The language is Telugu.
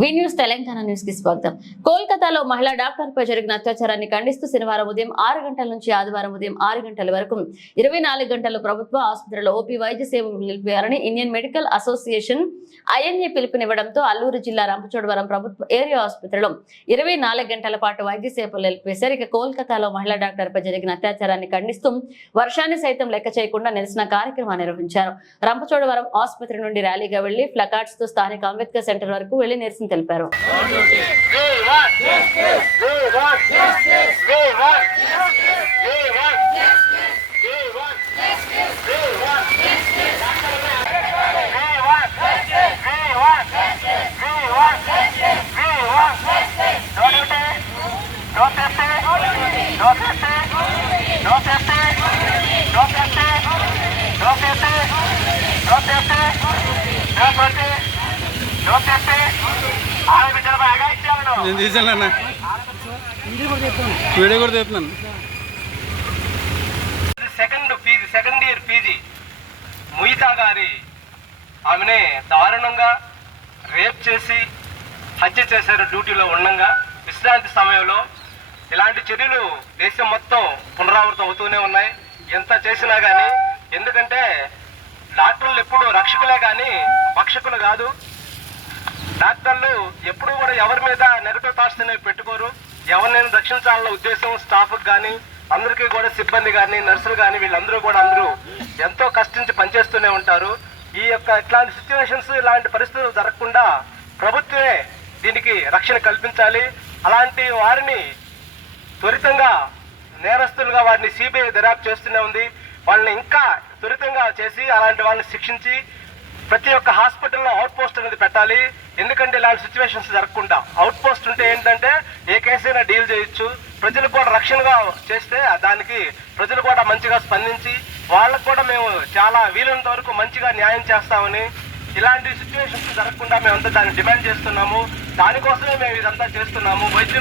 వి న్యూస్ తెలంగాణ న్యూస్కి స్వాగతం. కోల్కతాలో మహిళా డాక్టర్ పై జరిగిన అత్యాచారాన్ని ఖండిస్తూ శనివారం ఉదయం ఆరు గంటల నుంచి ఆదివారం ఉదయం ఆరు గంటల వరకు ఇరవై నాలుగు గంటలు ప్రభుత్వ ఆసుపత్రిలో ఓపీ వైద్య సేవలు నిలిపేయాలని ఇండియన్ మెడికల్ అసోసియేషన్ ఐఎన్ఏ పిలుపునివ్వడంతో అల్లూరు జిల్లా రంపచోడవరం ప్రభుత్వ ఏరియా ఆసుపత్రిలో ఇరవై నాలుగు గంటల పాటు వైద్య సేవలు నిలిపేశారు ఇక కోల్కతాలో మహిళా డాక్టర్ పై జరిగిన అత్యాచారాన్ని ఖండిస్తూ వర్షాన్ని సైతం లెక్క చేయకుండా నిరసన కార్యక్రమాన్ని నిర్వహించారు. రంపచోడవరం ఆసుపత్రి నుండి ర్యాలీగా వెళ్ళి ఫ్లకార్డ్స్తో స్థానిక అంబేద్కర్ సెంటర్ వరకు వెళ్ళి నిరసన తెలిపారు No నేను తీసాను అన్న. వీడియో కూడా తీస్తున్నాను. Second PG second year PG Moumita గారి ఆమెని దారుణంగా రేప్ చేసి హత్య చేశారు డ్యూటీలో ఉండగా. విశ్రాంతి సమయంలో ఇలాంటి చర్యలు దేశం మొత్తం పునరావృతం అవుతూనే ఉన్నాయి. ఎంత చేసినా కానీ ఎందుకంటే డాక్టర్లు ఎప్పుడు రక్షకులే కానీ భక్షకులు కాదు. డాక్టర్లు ఎప్పుడు కూడా ఎవరి మీద నెగటివ్ థాట్స్ అనేవి పెట్టుకోరు. ఎవరినైనా రక్షించాలన్న ఉద్దేశం స్టాఫ్ కానీ అందరికీ కూడా సిబ్బంది కానీ నర్సులు కానీ వీళ్ళందరూ కూడా అందరూ ఎంతో కష్టించి పనిచేస్తూనే ఉంటారు. ఈ యొక్క ఇట్లాంటి సిచ్యువేషన్స్ ఇలాంటి పరిస్థితులు జరగకుండా ప్రభుత్వమే దీనికి రక్షణ కల్పించాలి. అలాంటి వారిని త్వరితంగా నేరస్తులుగా వారిని సిబిఐ దర్యాప్తు చేస్తూనే ఉంది. వాళ్ళని ఇంకా త్వరితంగా చేసి అలాంటి వాళ్ళని శిక్షించి ప్రతి ఒక్క హాస్పిటల్లో అవుట్ పోస్ట్ అనేది పెట్టాలి. ఎందుకంటే ఇలాంటి సిచ్యువేషన్స్ జరగకుండా. అవుట్ పోస్ట్ ఉంటే ఏంటంటే ఏ కేసైనా డీల్ చేయొచ్చు. ప్రజలకు కూడా రక్షణగా చేస్తే దానికి ప్రజలు కూడా మంచిగా స్పందించి వాళ్ళకు కూడా మేము చాలా వీలైనంత వరకు మంచిగా న్యాయం చేస్తామని ఇలాంటి సిచ్యువేషన్స్ జరగకుండా మేమంతా దాన్ని డిమాండ్ చేస్తున్నాము. దానికోసమే మేము ఇదంతా చేస్తున్నాము. వైద్యులు